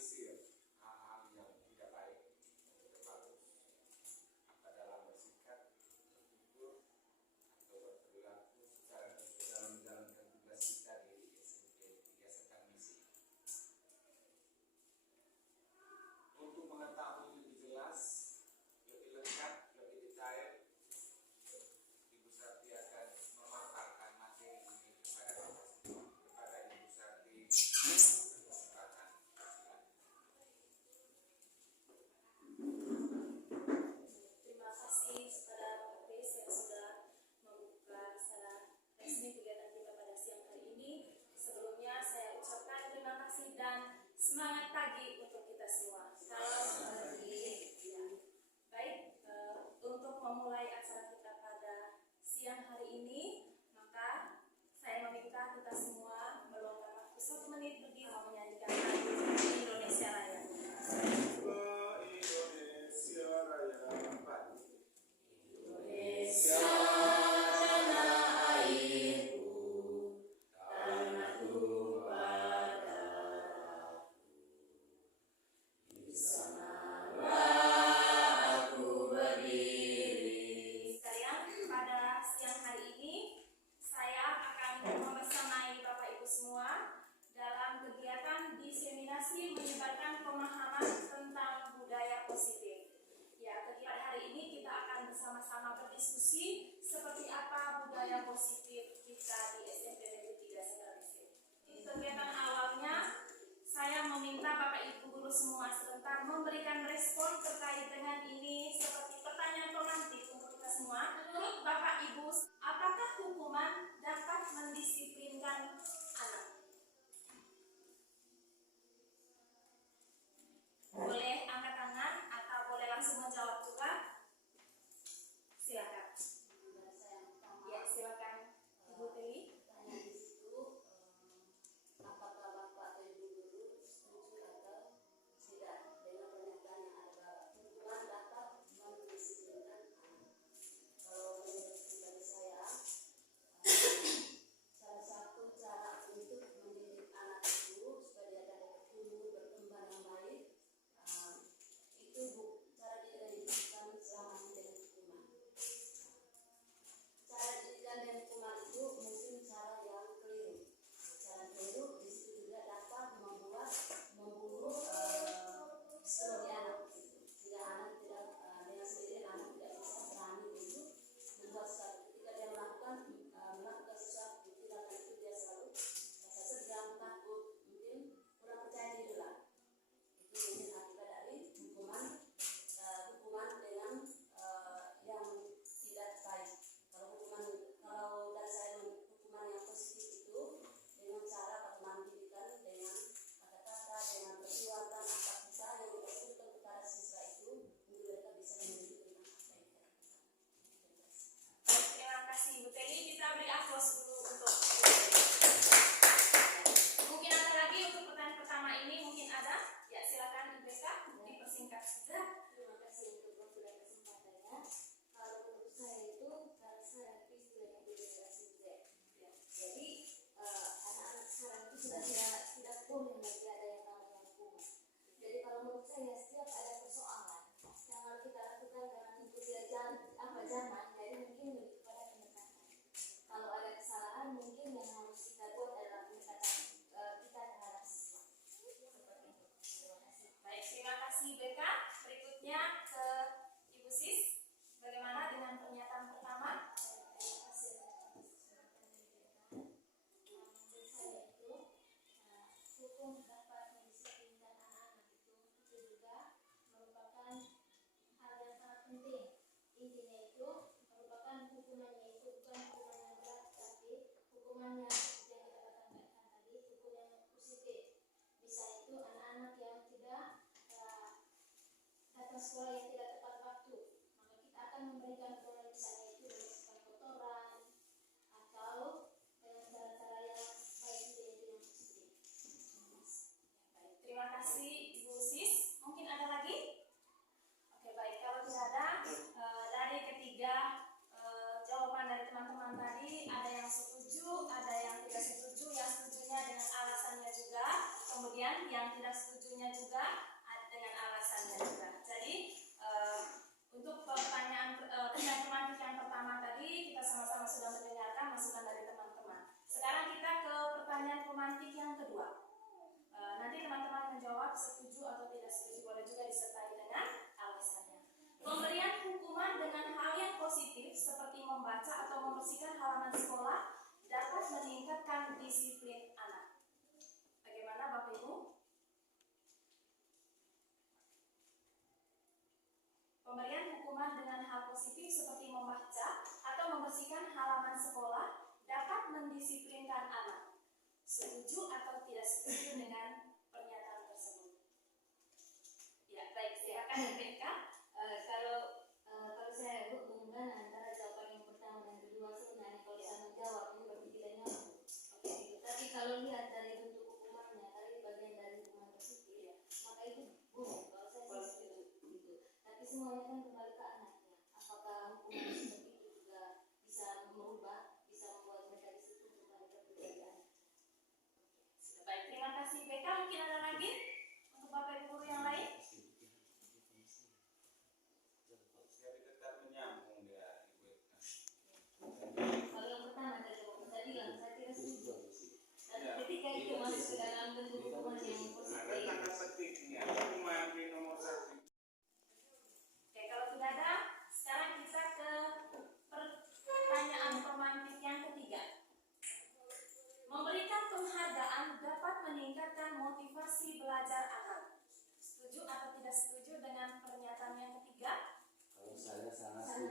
meminimalisir hal-hal yang tidak baik, tidak bagus, apa dalam bersikap, bertutur, atau berperilaku secara dalam menjalankan tugas kita di SMP 3 Sekar Misi. Untuk mengetahui lebih jelas, lebih lengkap, lebih detail, Ibu Sarti akan memaparkan materi ini kepada Ibu Sarti. Terima kasih kepada Pak Kris yang sudah membuka secara resmi kegiatan kita pada siang hari ini. Sebelumnya saya ucapkan terima kasih dan semangat pagi untuk kita semua. Salam pagi. Ya. Baik, untuk memulai acara kita pada siang hari ini, maka saya meminta kita semua meluangkan waktu 1 menit lebih menyanyikan lagu Indonesia Raya. Indonesia Raya. Indonesia tanah airku, tanah tumpah darahku.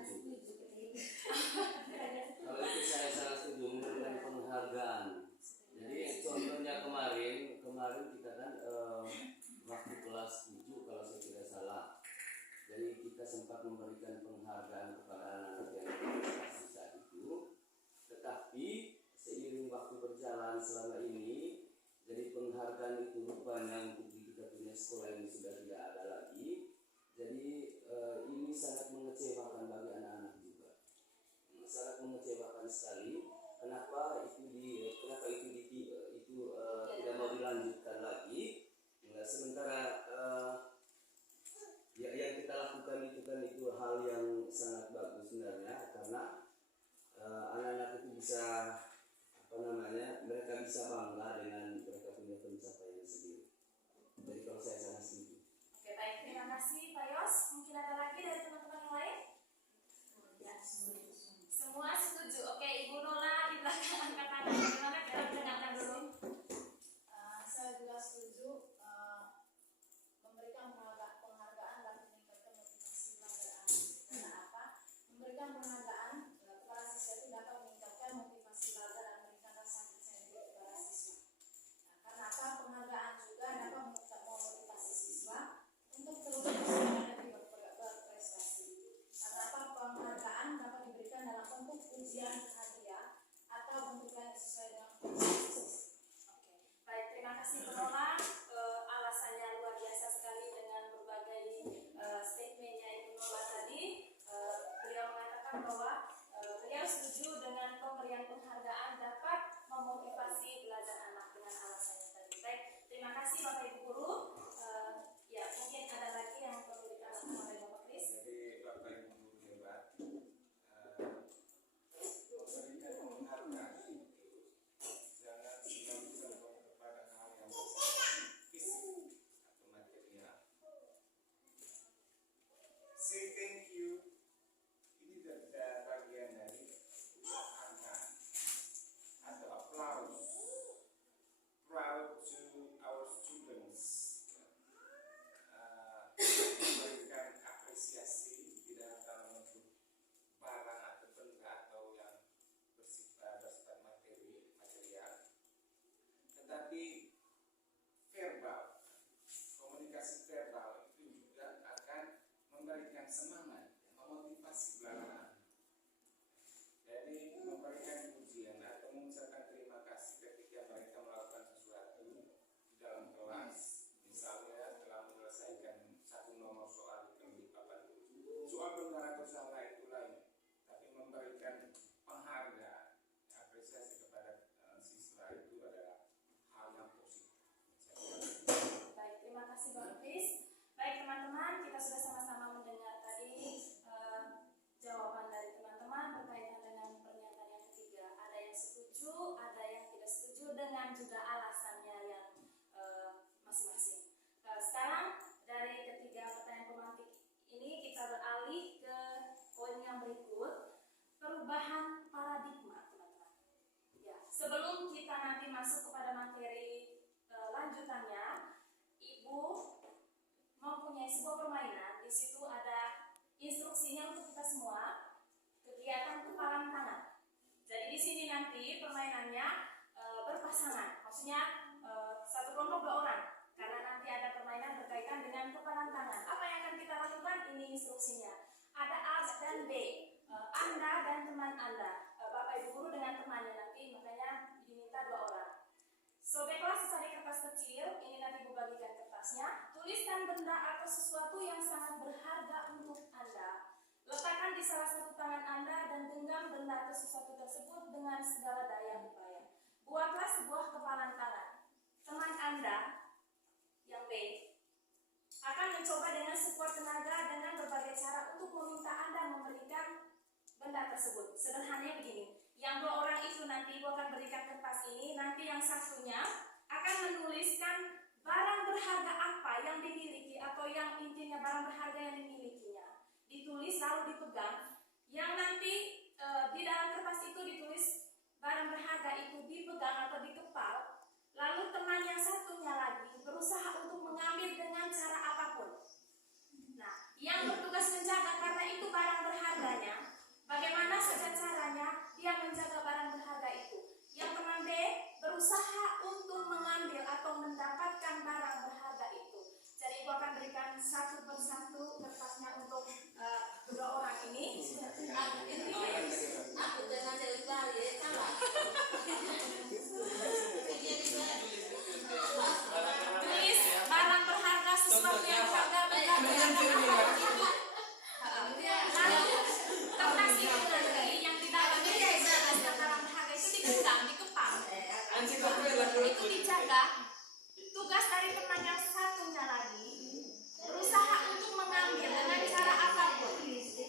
setuju. Kalau itu saya sangat setuju memberikan penghargaan. Jadi contohnya kemarin kita kan waktu kelas 7 kalau saya tidak salah. Jadi kita sempat memberikan penghargaan kepada anak-anak yang berprestasi saat itu. Tetapi seiring waktu berjalan selama ini, jadi penghargaan itu rupanya untuk di kita punya sekolah ini sudah tidak ada lagi. Jadi ini sangat mengecewakan bagi anak-anak juga. Sangat mengecewakan sekali. Kenapa itu tidak mau dilanjutkan lagi? Nah, sementara yang kita lakukan itu kan itu hal yang sangat bagus sebenarnya, karena anak-anak itu bisa mereka bisa bangga dengan mereka punya pencapaian sendiri. Jadi kalau saya sangat setuju. Oke, baik, terima kasih Pak Yos. Mungkin ada lagi dari teman-teman yang lain? Ya, semua setuju. Oke, Ibu Nola di belakang angkat tangan. Gimana kita dengarkan dulu? Saya juga setuju memberikan penghargaan dan meningkatkan motivasi belajar anak. Karena apa? Memberikan penghargaan kepada siswa itu dapat meningkatkan motivasi belajar dan memberikan rasa percaya diri kepada siswa. Karena apa? Penghargaan juga dapat memotivasi siswa untuk terus bersemangat dan berprestasi. Karena apa? Penghargaan dapat diberikan dalam bentuk ujian hadiah atau bentuk yang sesuai dengan prestasi. Baik, terima kasih Bu Nola. Alasannya luar biasa sekali dengan berbagai statementnya Ibu Nola tadi. Beliau mengatakan bahwa beliau setuju dengan pemberian penghargaan dapat memotivasi belajar anak dengan alasannya tadi. Baik, terima kasih Bapak Ibu Guru. Ya, mungkin ada lagi yang perlu ditambahkan oleh Bapak Kris. Jadi Bapak Ibu guru hebat, memberikan penghargaan itu jangan cuma bergantung kepada hal yang fisik atau material. Say thank you, ini bagian dari penghargaan atau applause. Proud to our students. Memberikan apresiasi tidak dalam bentuk barang atau benda atau yang bersifat material, tetapi verbal, komunikasi verbal itu juga akan memberikan semangat, memotivasi belajar. Jadi memberikan pujian atau mengucapkan terima kasih ketika mereka melakukan sesuatu di dalam kelas, misalnya telah menyelesaikan satu nomor soal di papan tulis. Soal benar atau salah itu lain, tapi memberikan penghargaan, apresiasi kepada siswa itu adalah hal yang positif. Baik, terima kasih Bapak Kris. Baik teman-teman, kita sudah sama-sama mendengar tadi jawaban dari teman-teman berkaitan dengan pernyataan yang ketiga. Ada yang setuju, ada yang tidak setuju dengan juga alasannya yang masing-masing. Sekarang dari ketiga pertanyaan pemantik ini kita beralih ke poin yang berikut, perubahan paradigma, teman-teman. Ya, sebelum kita nanti masuk kepada materi lanjutannya, Ibu mempunyai sebuah permainan. Di situ ada instruksinya untuk kita semua, kegiatan kepalan tangan. Jadi di sini nanti permainannya berpasangan, maksudnya satu kelompok 2 orang, karena nanti ada permainan berkaitan dengan kepalan tangan. Apa yang akan kita lakukan? Ini instruksinya. Ada A dan B, Anda dan teman Anda, Bapak Ibu Guru dengan temannya nanti, makanya diminta 2 orang. Sobeklah secari kertas kecil, ini nanti Ibu bagikan kertasnya. Tuliskan benda atau sesuatu yang sangat berharga untuk Anda. Letakkan di salah satu tangan Anda dan genggam benda atau sesuatu tersebut dengan segala daya upaya. Buatlah sebuah kepalan tangan. Teman Anda, yang B, akan mencoba dengan sekuat tenaga dengan berbagai cara untuk meminta Anda memberikan benda tersebut. Sederhananya begini. Yang 2 orang itu nanti Ibu akan berikan kertas ini, nanti yang satunya akan menuliskan barang berharga apa yang dimiliki atau yang intinya barang berharga yang dimilikinya. Ditulis lalu dipegang. Yang nanti di dalam kertas itu ditulis barang berharga itu dipegang atau dikepal. Lalu teman yang satunya lagi berusaha untuk mengambil dengan cara apapun. Nah, yang bertugas menjaga karena itu barang berharganya, itu dijaga. Tugas dari teman yang satunya lagi berusaha untuk mengambil dengan cara apapun. Oke.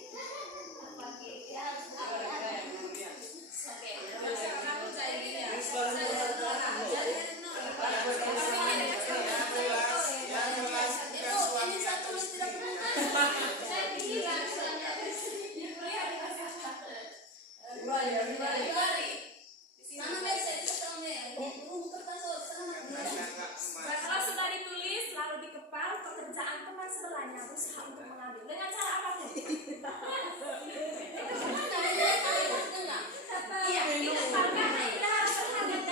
Kamu kalau sudah ditulis lalu dikepal, pekerjaan teman sebelahnya berusaha untuk mengambil dengan cara apapun. Iya, dikepal karena kita harus berhati-hati.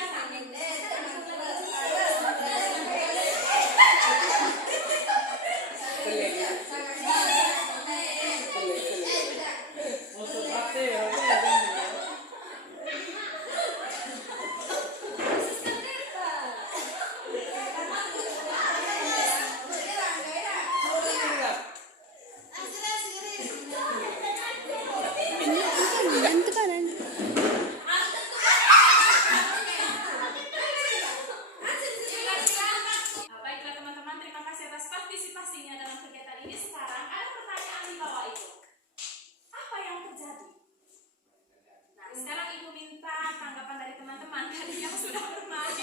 Baiklah teman-teman, terima kasih atas partisipasinya dalam kegiatan ini. Sekarang ada pertanyaan di bawah itu. Apa yang terjadi? Nah, sekarang Ibu minta tanggapan dari teman-teman tadi yang sudah bermain.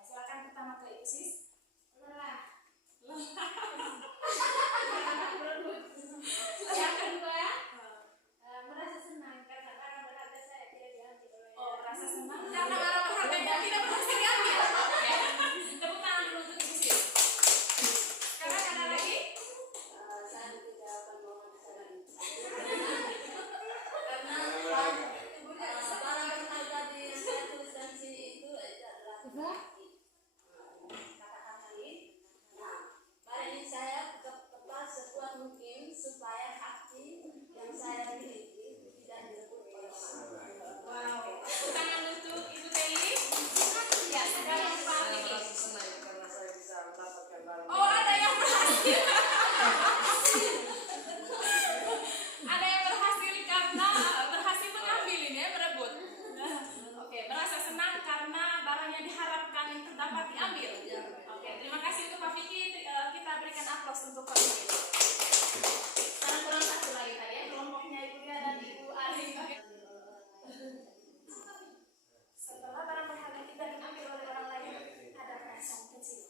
Silakan pertama ke Ibu Sis. Yang kedua, merasa senang karena barang berharga saya tidak diambil oleh oh, rasa senang karena barang berharganya tidak berhasil diambil. Oke. Tepuk tangan dulu untuk Ibu Sis. Sekarang ada lagi? saya tidak akan mau kesalahan karena barang berharga di yang saya tuliskan di sini itu adalah hati. Katakan tadi, nah, barang ini saya kepal sekuat mungkin supaya hati yang saya miliki tidak direbut oleh orang. Wow. Tepuk tangan untuk Ibu Teli. Ya, sekarang Pak Vicky. Oh, ada yang berhasil. Ada yang berhasil karena berhasil mengambil ini ya, berebut. Oke, merasa senang karena barangnya diharapkan yang terdapat diambil. Oke, terima kasih untuk Pak Vicky. Kita berikan aplaus untuk Pak Vicky. Sekarang kurang satu lagi tadi ya, kelompoknya Ibu Ria dan Ibu Ali. Setelah barang berharga kita diambil oleh orang lain, ada perasaan kecil.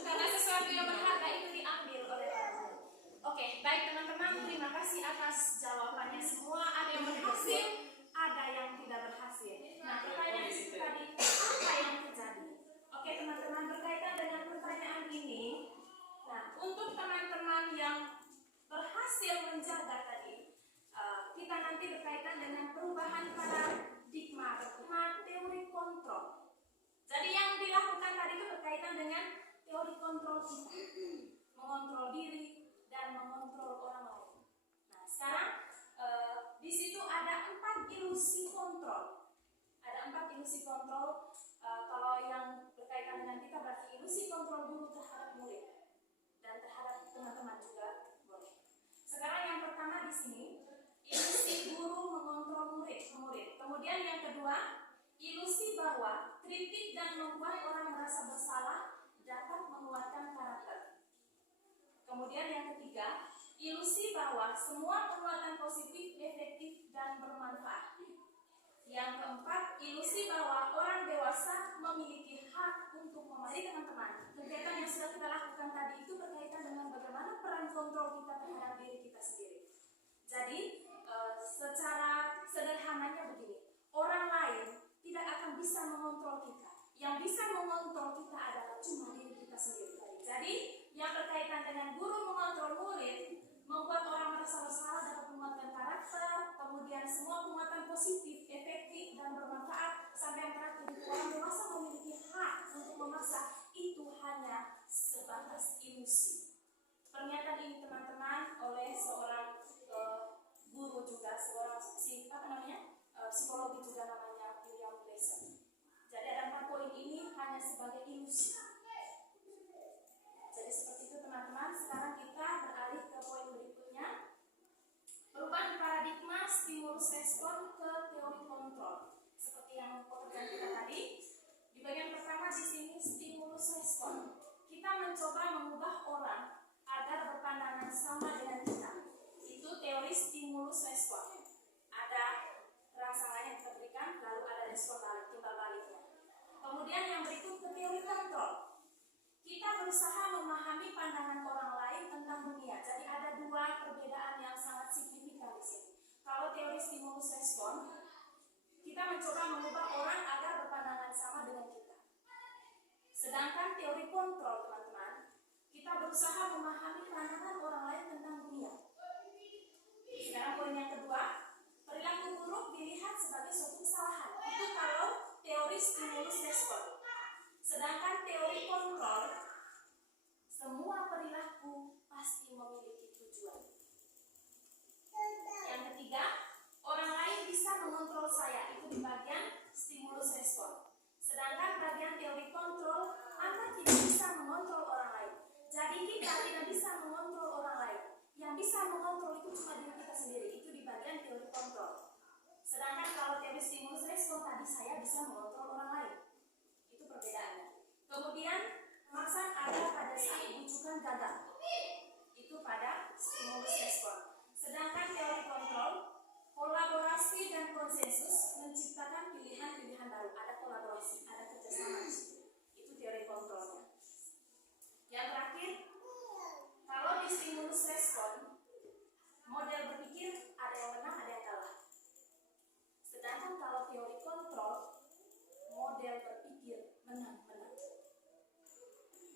Karena sesuatu yang berharga itu diambil oleh orang lain. Oke, baik teman-teman, terima kasih atas jawabannya semua. Ada yang berhasil, ada yang tidak berhasil. Nah, pertanyaan di situ tadi, apa yang terjadi? Oke teman-teman, berkaitan dengan pertanyaan ini, nah untuk teman-teman yang berhasil menjaga tadi, kita nanti berkaitan dengan perubahan paradigma teori kontrol. Jadi yang dilakukan tadi itu berkaitan dengan teori kontrol kita, mengontrol diri dan mengontrol orang lain. Nah sekarang di situ ada 4 ilusi kontrol. Ada 4 ilusi kontrol. Kalau yang berkaitan dengan kita berarti ilusi kontrol guru terhadap murid dan terhadap teman-teman juga boleh. Sekarang yang pertama di sini ilusi guru mengontrol murid. Kemudian yang kedua ilusi bahwa kritik dan membuat orang merasa bersalah dapat menguatkan karakter. Kemudian yang ketiga ilusi bahwa semua penguatan positif efektif dan bermanfaat. Yang keempat, ilusi bahwa orang dewasa memiliki hak untuk memilih teman-teman. Kegiatan yang sudah kita lakukan tadi itu berkaitan dengan bagaimana peran kontrol kita terhadap diri kita sendiri. Jadi, secara sederhananya begini, orang lain tidak akan bisa mengontrol kita. Yang bisa mengontrol kita adalah cuma diri kita sendiri. Jadi, yang berkaitan dengan guru mengontrol murid, membuat orang merasa bersalah dapat menguatkan karakter, kemudian semua penguatan positif, efektif, dan bermanfaat, sampai yang terakhir orang dewasa memiliki hak untuk memaksa, itu hanya sebatas ilusi. Pernyataan ini teman-teman oleh seorang guru juga, seorang psikologi juga namanya William Glasser. Jadi ada 4 poin ini hanya sebagai ilusi. Jadi seperti itu teman-teman. Sekarang kita beralih ke poin berikutnya. Perubahan paradigma stimulus respon ke teori kontrol. berusaha memahami pandangan orang lain tentang dunia. Jadi ada dua perbedaan yang sangat signifikan di sini. Kalau teori stimulus respon, kita mencoba mengubah orang agar berpandangan sama dengan kita. Sedangkan teori kontrol, teman-teman, kita berusaha memahami pandangan orang lain tentang dunia. Sekarang poin yang kedua, perilaku buruk dilihat sebagai suatu kesalahan. Itu kalau teori stimulus respon. Sedangkan teori kontrol, semua perilaku pasti memiliki tujuan. Yang ketiga, orang lain bisa mengontrol saya. Itu di bagian stimulus respon. Sedangkan bagian teori kontrol, Anda tidak bisa mengontrol orang lain. Jadi kita tidak bisa mengontrol orang lain. Yang bisa mengontrol itu cuma diri kita sendiri. Itu di bagian teori kontrol. Sedangkan kalau teori stimulus respon tadi, saya bisa mengontrol orang lain. Itu perbedaannya. Kemudian kemasan ada pada saat bujukan gagal. Itu pada stimulus respon. Sedangkan teori kontrol, kolaborasi dan konsensus menciptakan pilihan-pilihan baru. Ada kolaborasi, ada kerjasama di situ. Itu teori kontrolnya. Yang terakhir, kalau di stimulus respon, model berpikir ada yang menang, ada yang kalah. Sedangkan kalau teori kontrol, model berpikir menang-menang.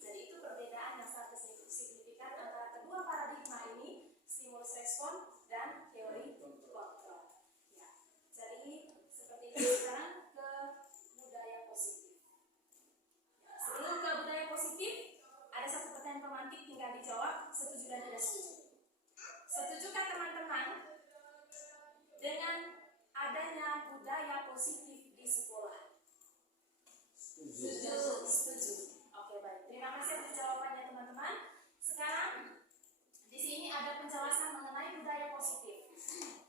Jadi itu perbedaan yang sangat signifikan antara kedua paradigma ini, stimulus respon dan teori kontrol. Ya. Jadi seperti itu. Sekarang ke budaya positif. Sebelum ke budaya positif, ada satu pertanyaan pemantik, tinggal dijawab setuju dan tidak setuju. Setujukah teman-teman dengan adanya budaya positif di sekolah? Setuju. Setuju. Oke, baik. Terima kasih atas jawabannya, teman-teman. Sekarang di sini ada penjelasan mengenai budaya positif.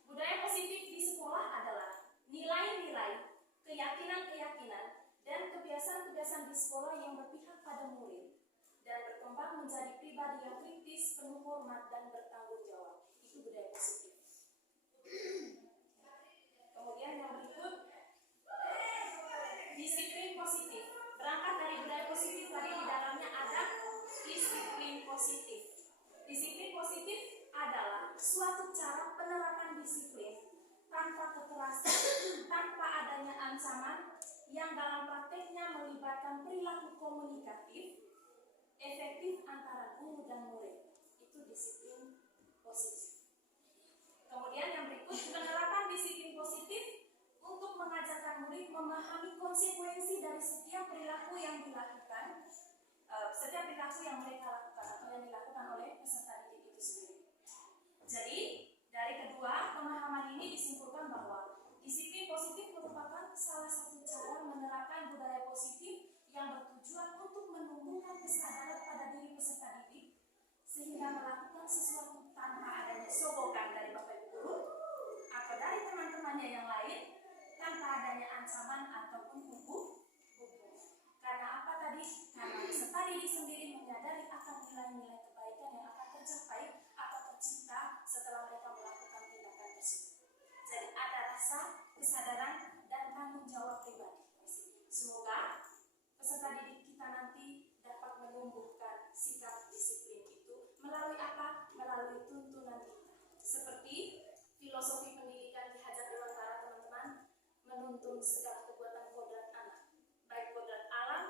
Budaya positif di sekolah adalah nilai-nilai, keyakinan-keyakinan, dan kebiasaan-kebiasaan di sekolah yang berpihak pada murid dan berkembang menjadi pribadi yang kritis, penuh hormat, dan bertanggung jawab. Itu budaya positif. Kemudian yang berikut, disiplin positif. Berangkat dari budaya positif tadi, di dalamnya ada disiplin positif. Disiplin positif adalah suatu cara penerapan disiplin tanpa kekerasan, tanpa adanya ancaman, yang dalam prakteknya melibatkan perilaku komunikatif efektif antara guru dan murid. Itu disiplin positif. Kemudian yang berikut, penerapan disiplin positif untuk mengajarkan murid memahami konsekuensi dari setiap perilaku yang dilakukan, setiap perilaku yang mereka lakukan atau yang dilakukan oleh peserta didik itu sendiri. Jadi dari kedua pemahaman ini disimpulkan bahwa disiplin positif merupakan salah satu cara menerapkan budaya positif yang bertujuan untuk menumbuhkan kesadaran pada diri peserta didik sehingga melakukan sesuatu tanpa adanya sogokan dari bapak ibu guru atau dari teman-temannya yang lain, tanpa adanya ancaman ataupun hukum. Karena apa tadi? Karena peserta didik sendiri menyadari akan nilai-nilai kebaikan yang akan tercapai atau tercipta setelah mereka melakukan tindakan tersebut. Jadi ada rasa kesadaran dan tanggung jawab pribadi. Semoga peserta didik kita nanti dapat menumbuhkan sikap disiplin itu melalui apa? Melalui tuntunan kita. Seperti filosofi pendidikan Ki Hajar Dewantara, teman-teman, menuntun segala perbuatan kodrat anak, baik kodrat alam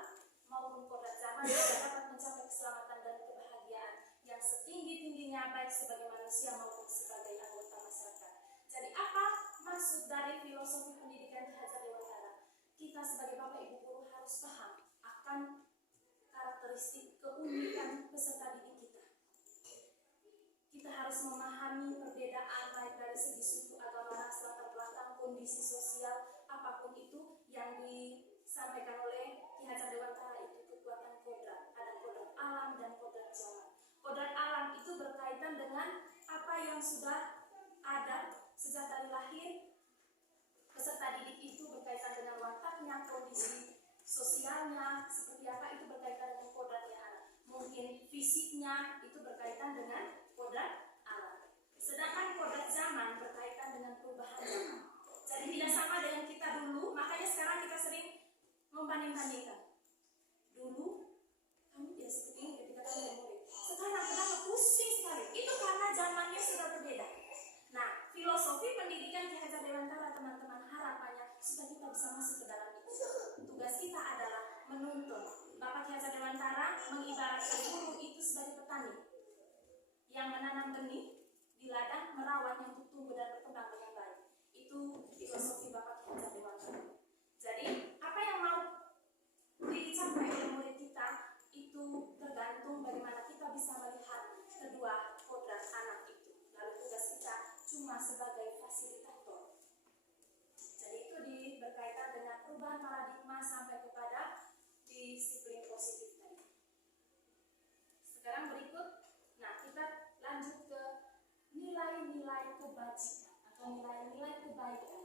maupun kodrat zaman, yang dapat mencapai keselamatan dan kebahagiaan yang setinggi-tingginya baik sebagai manusia maupun sebagai anggota masyarakat. Jadi apa maksud dari filosofi pendidikan Ki Hajar Dewantara? Kita sebagai bapak ibu guru harus paham akan karakteristik keunikan peserta didik kita. Kita harus memahami perbedaan baik dari segi suku, agama, ras, latar belakang, kondisi sosial, apapun itu yang disampaikan oleh Ki Hajar Dewantara itu kekuatan kodrat. Ada kodrat alam dan kodrat zaman. Kodrat alam itu berkaitan dengan apa yang sudah ada sejak dari lahir. Peserta didik itu berkaitan dengan wataknya, kondisi sosialnya seperti apa, itu berkaitan dengan kodratnya anak. Mungkin fisiknya itu berkaitan dengan kodrat alam. Sedangkan kodrat zaman berkaitan dengan perubahan zaman. Jadi tidak sama dengan kita dulu, makanya sekarang kita sering membanding-bandingkan. Dulu kamu tidak seperti ini ketika Dewantara mengibaratkan guru itu sebagai petani yang menanam benih di ladang, merawatnya untuk tumbuh dan berkembang dengan baik. Itu filosofi Bapak Ki Hajar Dewantara. Jadi apa yang mau dicapai oleh murid kita itu tergantung bagaimana kita bisa melihat kedua kodrat anak itu. Lalu tugas kita cuma sebagai fasilitator. Jadi itu berkaitan dengan perubahan paradigma sampai kepada disiplin positif tadi. Sekarang berikut, nah kita lanjut ke nilai-nilai kebajikan atau nilai-nilai kebaikan.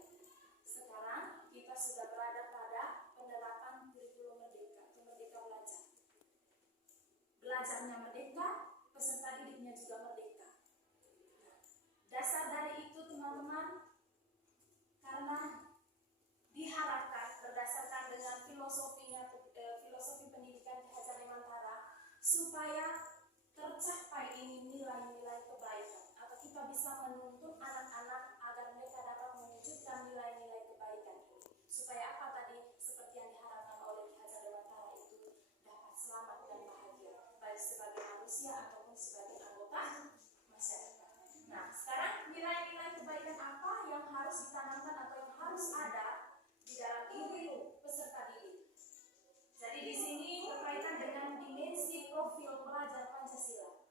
Sekarang kita sudah berada pada penerapan kurikulum merdeka atau merdeka belajar. Belajarnya merdeka, peserta didiknya juga merdeka. Nah, dasar dari itu teman-teman, karena diharapkan berdasarkan dengan filosofi pendidikan Ki Hajar Dewantara supaya tercapai ini nilai-nilai kebaikan atau kita bisa menuntun anak-anak agar mereka dapat mewujudkan nilai-nilai kebaikan ini supaya apa tadi seperti yang diharapkan oleh Ki Hajar Dewantara itu dapat selamat dan bahagia baik sebagai manusia ataupun sebagai anggota masyarakat. Nah, sekarang nilai-nilai kebaikan apa yang harus ditanamkan atau yang harus ada di dalam diri peserta didik. Jadi di sini berkaitan dengan dimensi profil pelajar Pancasila.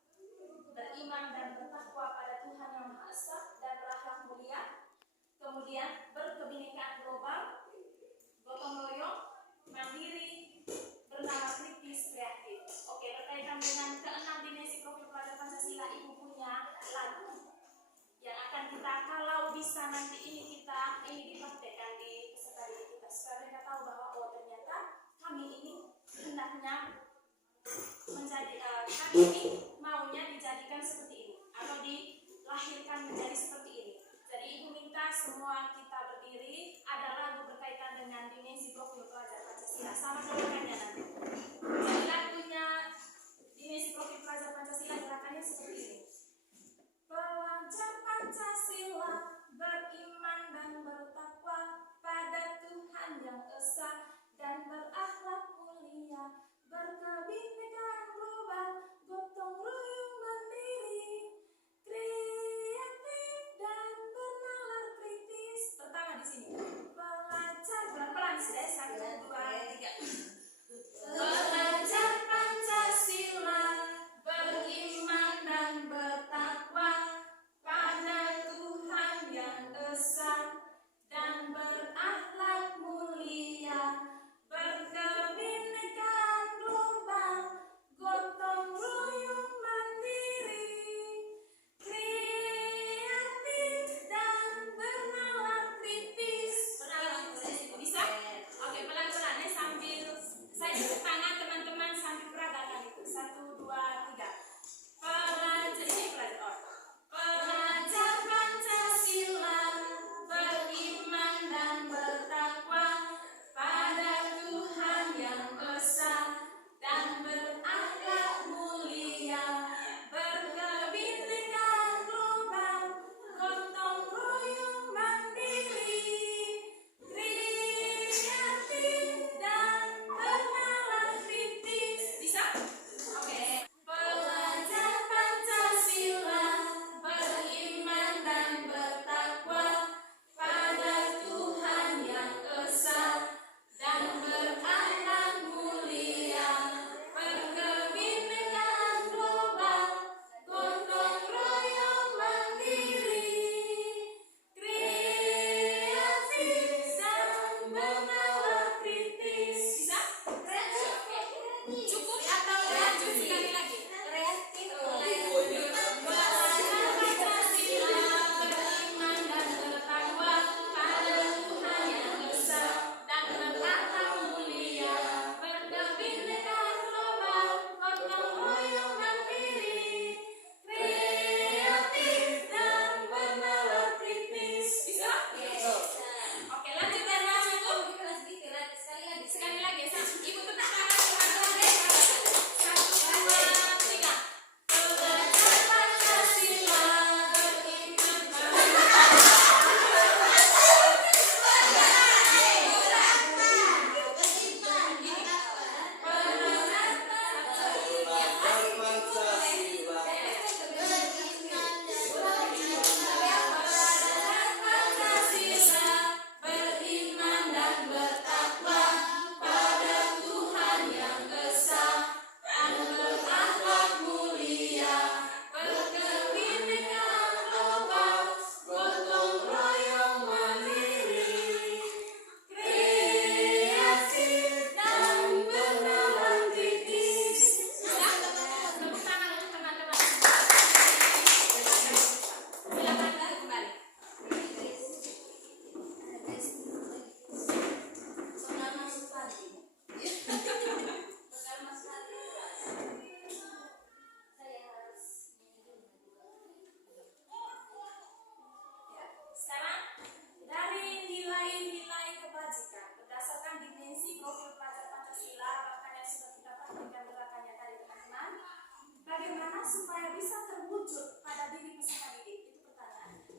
Beriman dan bertakwa pada Tuhan Yang Maha Esa dan berakhlak mulia. Kemudian berkebinekaan global, gotong royong, mandiri, bernalar kritis, kreatif. Oke, berkaitan dengan keenam dimensi profil pelajar Pancasila, Ibu punya lagu yang akan kita, kalau bisa nanti ini dipraktekkan di peserta didik kita supaya mereka tahu bahwa oh ternyata kami ini hendaknya kami ini maunya dijadikan seperti ini atau dilahirkan menjadi seperti ini. Jadi Ibu minta semua kita berdiri, ada lagu berkaitan dengan dimensi profil pelajar Pancasila. Sama gerakannya nanti. Jadi lagunya dimensi profil pelajar Pancasila gerakannya seperti ini. Pelajar Pancasila beriman dan bertakwa pada Tuhan Yang Esa dan berakhlak mulia, berkebinekaan global, gotong royong mandiri, kreatif dan bernalar kritis. Pertama di sini. Pelajar pelan-pelan sudah 1, 2, 3. Pelajar Pancasila beriman dan bertakwa pada Tuhan Yang Esa dan berakhlak mulia, berkebinekaan global, gotong royong mandiri, kreatif dan bernalar kritis. Bisa? Oke, pelan-pelan.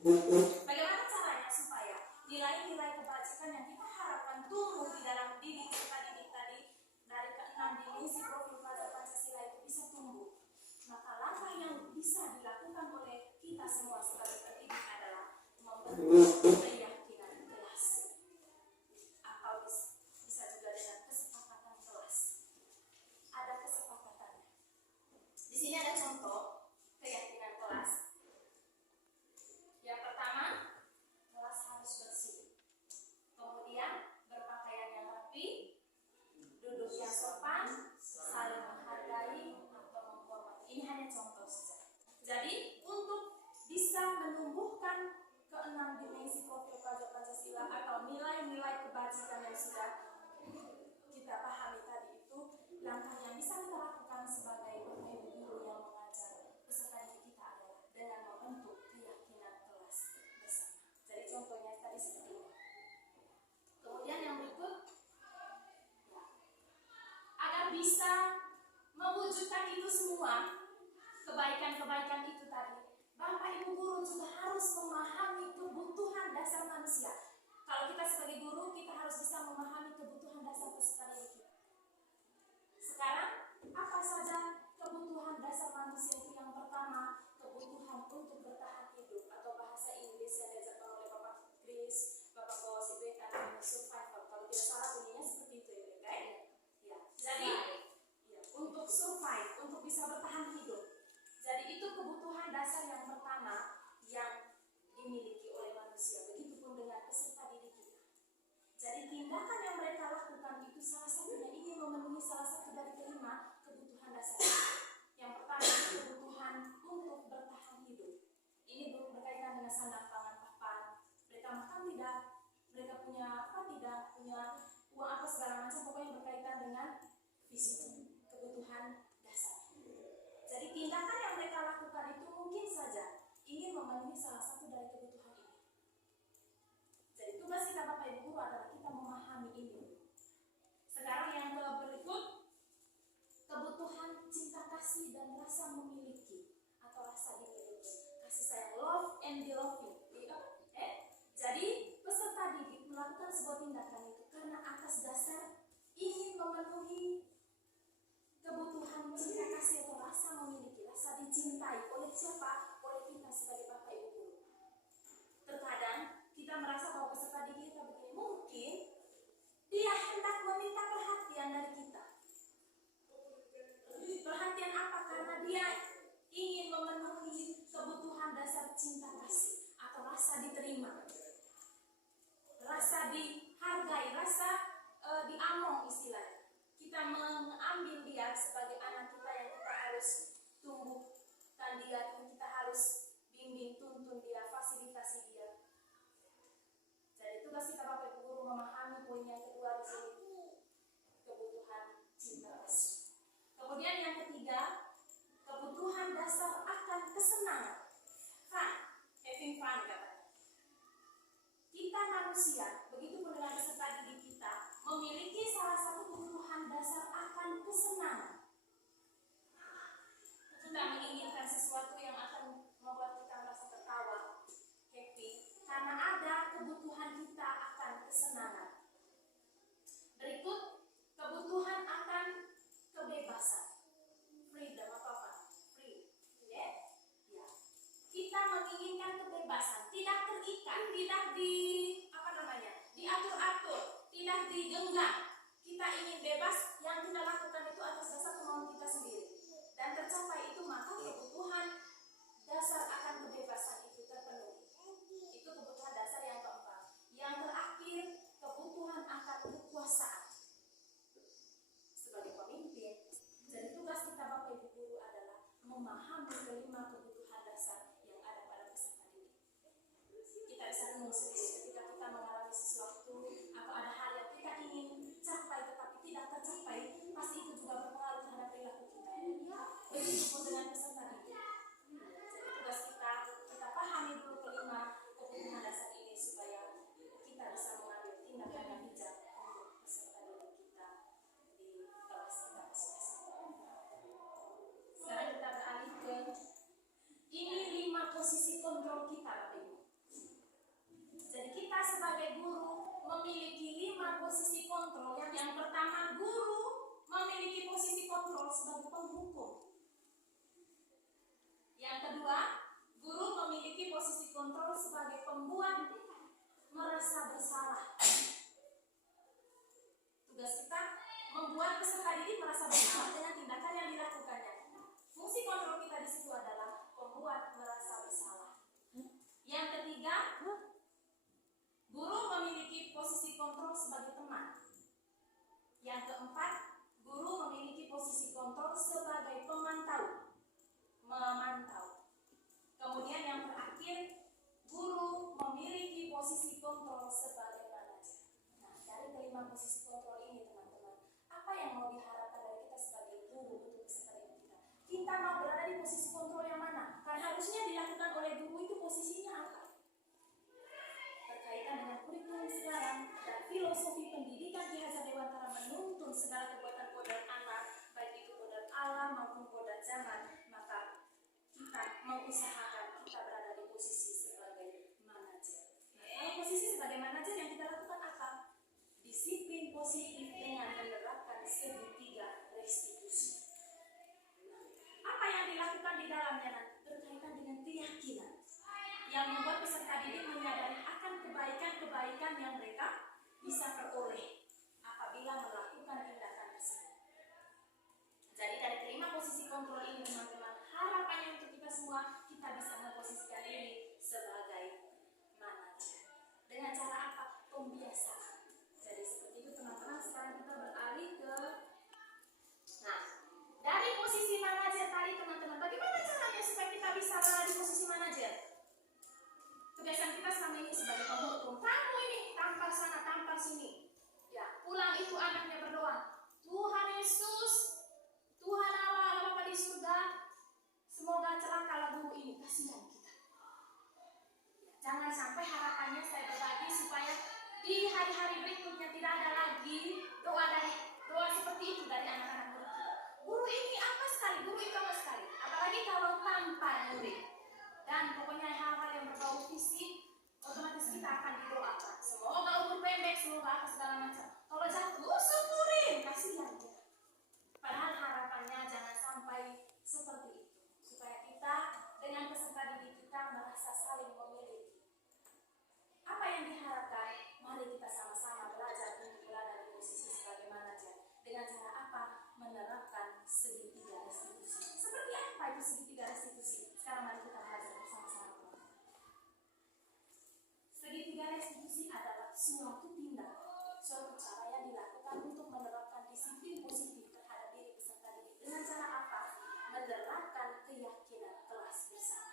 Bagaimana caranya supaya nilai-nilai kebajikan yang kita harapkan tumbuh di dalam diri kita didik tadi dari ke-6 dimensi profil pelajar Pancasila itu bisa tumbuh? Maka langkah yang bisa dilakukan oleh kita semua sebagai pendidik adalah membentuk keyakinan kelas, atau bisa juga dengan kesepakatan kelas. Ada kesepakatannya. Di sini ada contoh keyakinan kelas. Yang pertama, kelas harus bersih. Kemudian berpakaian yang rapi, duduk yang sopan, saling menghargai atau menghormati. Ini hanya contoh saja. Jadi untuk bisa menumbuhkan ke-6 dimensi profil pelajar Pancasila atau nilai-nilai kebajikan yang sudah kita pahami tadi itu, langkah yang bisa kita lakukan sebagai ibu guru yang mengajar peserta didik kita adalah dengan membentuk keyakinan kelas bersama. Jadi contohnya tadi seperti ini. Kemudian yang berikut, ya, agar bisa mewujudkan itu semua, kebaikan-kebaikan itu tadi, Bapak Ibu guru juga harus memahami kebutuhan dasar manusia. Kalau kita sebagai guru, kita harus bisa memahami kebutuhan dasar peserta didik kita. Sekarang, apa saja kebutuhan dasar manusia itu? Yang pertama, kebutuhan untuk bertahan hidup, atau bahasa Inggris yang diajarkan oleh Bapak Chris, Bapak Kosi Beka, namanya survival. Kalau tidak salah bunyinya seperti itu ya, Beka? Ya. Jadi, ya, untuk survive, untuk bisa bertahan hidup. Jadi itu kebutuhan dasar yang pertama yang dimiliki oleh manusia. Begitupun dengan peserta didik kita. Jadi tindakan yang mereka lakukan itu salah satunya ingin memenuhi salah satu dari kelima kebutuhan dasar. Yang pertama kebutuhan untuk bertahan hidup. Ini berkaitan dengan sandang pangan papan. Mereka makan tidak, mereka punya apa tidak, punya uang apa segala macam, pokoknya berkaitan dengan fisik, kebutuhan dasar. Jadi tindakan yang mereka lakukan itu mungkin saja ingin memenuhi salah satu dari kebutuhan ini. Jadi tugas kita Bapak Ibu guru adalah kita memahami ini. Sekarang yang berikut, kebutuhan cinta kasih dan rasa memiliki atau rasa dimiliki. Kasih sayang, love and belonging. Jadi peserta didik melakukan sebuah tindakan itu karena atas dasar ingin memenuhi kebutuhan cinta kasih atau rasa memiliki, rasa dicintai oleh siapa? Oleh kita sebagai Bapak Ibu guru. Terkadang kita merasa bahwa peserta didik kita begini, mungkin dia hendak meminta perhatian dari kita. Perhatian apa? Karena dia ingin memenuhi kebutuhan dasar cinta kasih atau rasa diterima, rasa dihargai, rasa diamong istilahnya. Kita mengambil dia sebagai anak kita yang kita harus tumbuhkan dia, kita harus bimbing, tuntun dia, fasilitasi dia. Jadi tugas kita Bapak Ibu guru memahami poin yang kedua di sini, kebutuhan cinta kasih. Kemudian yang ketiga, kebutuhan dasar akan kesenangan. Fun, having fun katanya. Kita manusia, begitu pun dengan peserta didik kita, memiliki salah satu kebutuhan dasar akan kesenangan. Kita menginginkan sesuatu yang akan membuat kita merasa tertawa, happy, karena ada kebutuhan kita akan kesenangan. Berikut, kebutuhan akan kebebasan, freedom atau apa? Free, ya? Ya. Kita menginginkan kebebasan, tidak terikat, tidak diatur-atur, tidak digenggam. Kita ingin bebas, yang kita lakukan itu atas dasar kemauan kita sendiri. Dan tercapai itu, maka kebutuhan dasar akan kebebasan itu terpenuhi. Itu kebutuhan dasar yang keempat. Yang terakhir, kebutuhan akan kekuasaan. Sebagai pemimpin, jadi tugas kita Bapak Ibu guru adalah memahami kelima kebutuhan dasar yang ada pada peserta didik. Kita bisa renung sendiri ketika kita mengalami sesuatu atau ada hal yang kita ingin capai tetapi tidak tercapai, pasti itu juga berpengaruh terhadap perilaku kita. Begitu dengan peserta didik. Jadi tugas kita pahami dulu kelima kebutuhan dasar ini supaya kita bisa mengambil tindakan yang bijak untuk peserta didik kita di kelas kita masing-masing. Sekarang kita beralih ke ini 5 posisi kontrol kita, Bapak Ibu. kedua, guru memiliki posisi kontrol sebagai pembuat merasa bersalah. Tugas kita membuat peserta didik merasa bersalah dengan tindakan yang dilakukannya. Fungsi kontrol kita di situ adalah membuat merasa bersalah. Yang ketiga, guru memiliki posisi kontrol sebagai teman. Yang keempat, guru memiliki posisi kontrol sebagai pemantau, memantau. Kemudian yang terakhir, guru memiliki posisi kontrol sebagai manajer. Nah, dari kelima posisi kontrol ini teman-teman, apa yang mau diharapkan dari kita sebagai guru untuk peserta didik kita? Kita mau berada di posisi kontrol yang mana? Karena harusnya dilakukan oleh guru itu posisinya apa? Berkaitan dengan kurikulum sekarang dan filosofi pendidikan Ki Hajar Dewantara menuntun segala kegiatan kodrat anak, baik itu kodrat alam maupun kodrat zaman, maka kita mengusahakan kita berada di posisi sebagai manajer. Nah, kalau posisi sebagai manajer yang kita lakukan apa? Disiplin positif dengan menerapkan segitiga restitusi. Apa yang dilakukan di dalamnya nanti berkaitan dengan keyakinan yang membuat peserta didik menyadari akan kebaikan-kebaikan yang mereka bisa peroleh apabila melakukan tindakan tersebut. Jadi dari kelima posisi kontrol ini teman-teman, harapannya untuk kita semua, kita bisa memposisikan diri sebagai manajer. Dengan cara apa? Pembiasaan. Jadi seperti itu teman-teman, sekarang kita beralih ke dari posisi manajer tadi teman-teman, bagaimana caranya supaya kita bisa berada di posisi manajer? Kebiasaan kita selama ini sebagai penghukum, kamu ini tampar sana, tampar sini. Ya, pulang itu anaknya berdoa, Tuhan Yesus, Tuhan Allah Bapa di surga, semoga celakalah guru ini, kasihan kita. Jangan sampai harapannya saya berbagi supaya di hari-hari berikutnya tidak ada lagi doa seperti itu dari anak-anak murid kita. Guru ini apa sekali, guru itu apa sekali, apalagi kalau tampar murid. Dan pokoknya hal-hal yang berbau fisik, otomatis kita akan didoakan. Semoga umur pendek, semoga apa segala macam. Kalau jatuh, syukurin, kasihan ya. Padahal harapannya jangan sampai seperti itu, supaya kita dengan peserta didik kita merasa saling memiliki. Apa yang diharapkan? Mari kita sama-sama belajar untuk berada di posisi sebagai manajer. Dengan cara apa? Menerapkan segitiga restitusi. Seperti apa itu segitiga restitusi? Sekarang mari kita belajar bersama-sama. Segitiga restitusi adalah suatu tindak, suatu cara yang dilakukan untuk menerapkan disiplin positif terhadap diri peserta didik. Dengan cara apa? Menerapkan keyakinan kelas bersama.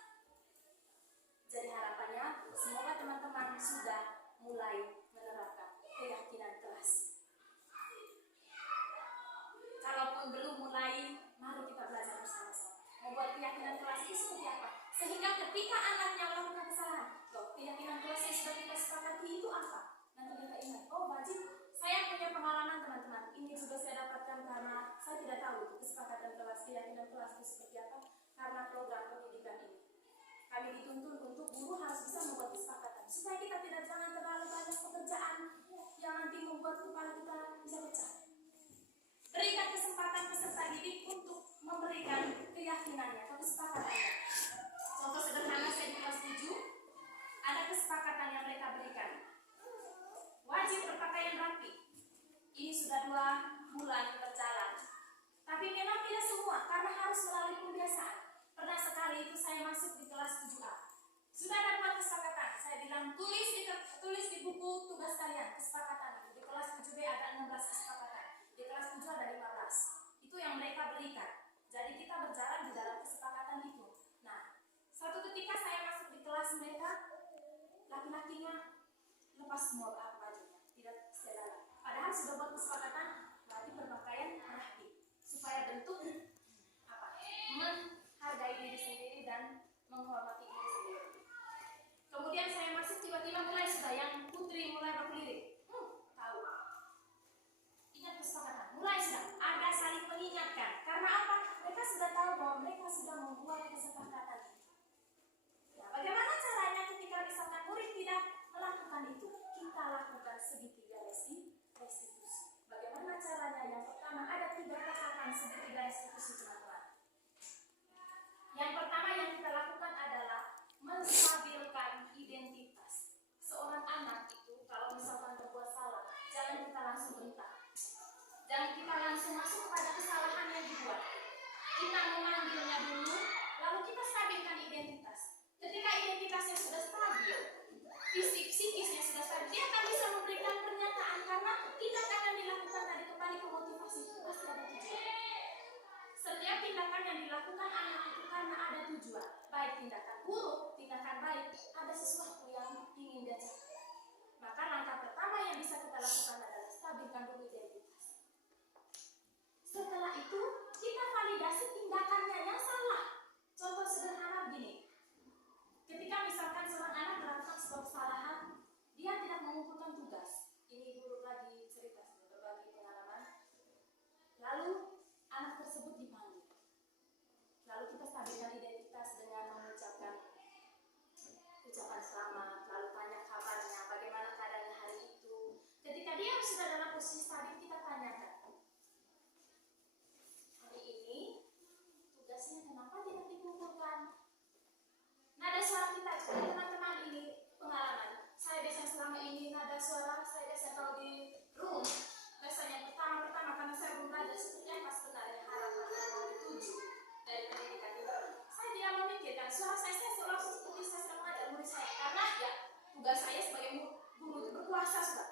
Jadi harapannya semoga teman-teman sudah mulai menerapkan keyakinan kelas. Kalaupun belum mulai, mari kita belajar bersama-sama. Membuat keyakinan kelas itu seperti apa? Sehingga ketika anaknya melakukan kesalahan, loh, keyakinan kelas yang sudah kita sepakati itu apa? Nanti kita ingat, oh wajib, saya punya pengalaman teman-teman. Ini juga saya dapatkan karena saya tidak tahu itu kesepakatan kelas, keyakinan kelas itu seperti apa. Karena program pendidikan ini, kami dituntun untuk guru harus bisa membuat kesepakatan supaya kita tidak jangan terlalu banyak pekerjaan yang nanti membuat kepala kita bisa pecah. Berikan kesempatan peserta didik untuk memberikan keyakinannya atau kesepakatannya. Contoh sederhana, saya di kelas 7 ada kesepakatan yang mereka berikan. Wajib berpakaian rapi. Ini sudah 2 bulan berjalan. Tapi memang tidak semua karena harus melalui pembiasaan. Pernah sekali itu saya masuk di kelas 7A. Sudah ada buat kesepakatan. Saya bilang tulis di buku tugas kalian. langsung berhutang. Jangan kita langsung masuk kepada kesalahan yang dibuat. Kita memanggilnya dulu, lalu kita stabilkan identitas. Ketika identitasnya sudah stabil, fisik psikisnya sudah stabil, dia akan bisa memberikan pernyataan karena tindakan yang dilakukan tadi kembali ke motivasi itu pasti ada tujuan. Setiap tindakan yang dilakukan anak itu karena ada tujuan, baik tindakan buruk, tindakan baik, ada sesuatu yang ingin dia capai. Maka langkah pertama yang bisa kita lakukan adalah stabilkan dulu identitas. Setelah itu kita validasi tindakannya yang salah. Contoh sederhana begini. Ketika misalkan seorang anak melakukan sebuah kesalahan, dia tidak mengumpulkan tugas. Ini guru lagi cerita, berbagi pengalaman. Lalu anak tersebut dipanggil. Lalu kita stabilkan identitas dengan mengucapkan ucapan selamat, lalu tanya kabarnya, bagaimana keadaannya hari itu. Ketika dia sudah dalam posisi stabil, kita tanyakan, hari ini tugasnya kenapa tidak dikumpulkan? Nada suara kita juga teman-teman ini pengalaman. Saya biasanya selama ini nada suara saya biasanya kalau di room biasanya pertama karena saya belum belajar seperti apa sebenarnya harapan yang mau dituju dari pendidikan itu. Saya tidak memikirkan suara saya langsung seperti saya sedang mengajar murid saya karena ya tugas saya sebagai guru itu berkuasa sudah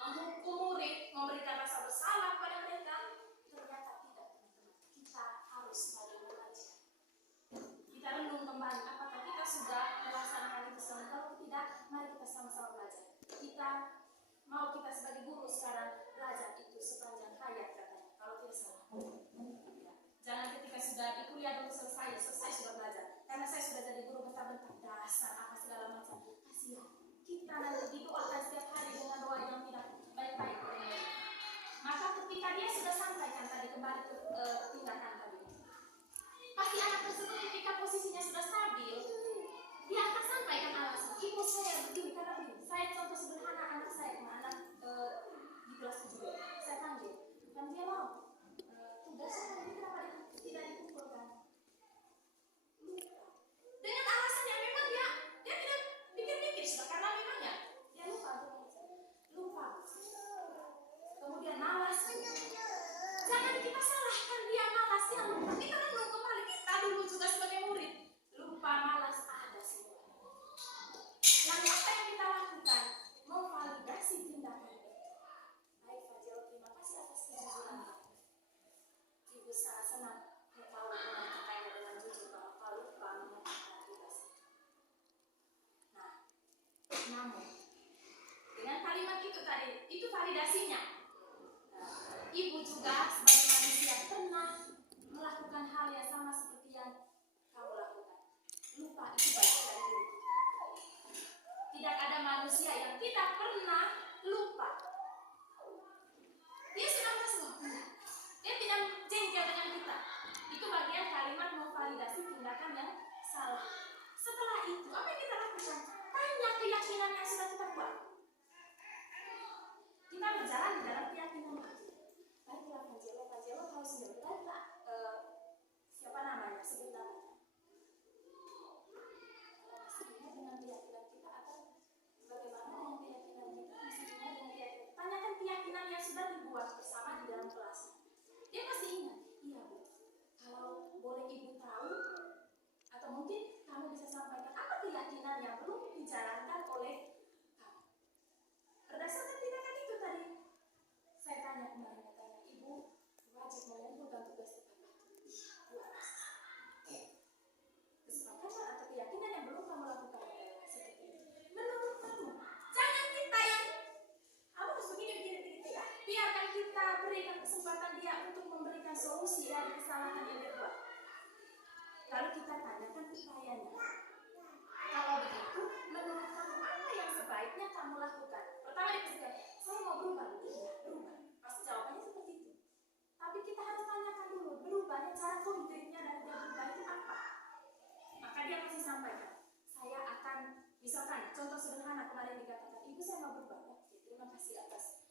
menghukum murid, memberikan rasa bersalah kepada mereka. Ternyata tidak teman-teman. Kita harus sebagai mengajar. Kita renung kembali apakah kita sudah melaksanakan itu semua. Kalau tidak, mari kita sama-sama belajar. Kita sebagai guru sekarang belajar itu sepanjang hayat katanya. Kalau tidak salah. Ya. Jangan ketika sudah di kuliah dulu selesai sudah belajar. Karena saya sudah jadi guru bentar-bentar dasar apa segala macam. Kasihan. Kita nanti didoakan setiap hari dengan doa yang tidak baik-baik. Maka ketika dia sudah sampaikan tadi kembali ke tindakan tadi. Pasti anak tersebut ketika posisinya sudah stabil, dia akan sampaikan alasan. Ibu saya begini karena begini. Saya contoh sederhana anak saya, anak di kelas 7. Saya panggil, kan dia mau tugasnya hari ini kenapa tidak dikumpulkan? Lupa. Dengan alasan yang memang dia tidak pikir-pikir sudah karena memangnya dia lupa. Kemudian malas. Jangan kita salahkan dia malas, dia lupa. Kita renung kembali, kita dulu juga sebagai murid. Lupa, malas, ada semua. Lalu apa yang kita lakukan? Memvalidasi tindakan itu. Baik, Fajro, terima kasih atas kejujuran. Ibu sangat senang tahu mengatakannya dengan jujur bahwa kau lupa mengerjakan tugas. Nah, namun dengan kalimat itu tadi, itu validasinya. Ibu juga sebagai manusia pernah melakukan hal yang sama seperti yang kamu lakukan. Lupa itu bagian dari diri. Tidak ada manusia yang tidak pernah lupa. Dia sudah merasa dia tidak jengkel dengan kita. Itu bagian kalimat memvalidasi tindakan yang salah. Setelah itu, apa yang kita lakukan? Tanya keyakinan yang sudah kita buat. Kita berjalan di dalam keyakinan itu. Baiklah Pajelo tahu sendiri. Baiklah siapa namanya? Sebut namanya. Masih dengan keyakinan kita atau bagaimana dengan keyakinan kita? Masih dengan keyakinan. Tanyakan keyakinan yang sudah dibuat bersama di dalam kelas. Dia pasti ingat. Iya Bu. Kalau boleh Ibu tahu atau mungkin kamu bisa sampaikan apa keyakinan yang belum dijalankan oleh kamu. Berdasarkan tindakan itu tadi, saya tanya kemarin. Ibu wajib mengumpulkan tugas tepat waktu. Kesepakatan atau keyakinan yang belum kamu lakukan adalah seperti ini. Menurut kamu, jangan kita yang kamu harus begini. Biarkan kita berikan kesempatan dia untuk memberikan solusi dari kesalahan yang dia buat. Lalu kita tanyakan upayanya. Kalau begitu, menurut kamu apa yang sebaiknya kamu lakukan? Pertama dia katakan, saya mau berubah. Iya, berubah. Pasti jawabannya seperti itu. Tapi kita harus tanyakan dulu, berubahnya cara konkretnya dan dia berubah itu apa? Maka dia pasti sampaikan, saya akan, misalkan contoh sederhana kemarin dikatakan, Ibu saya mau berubah. Oke, terima kasih atas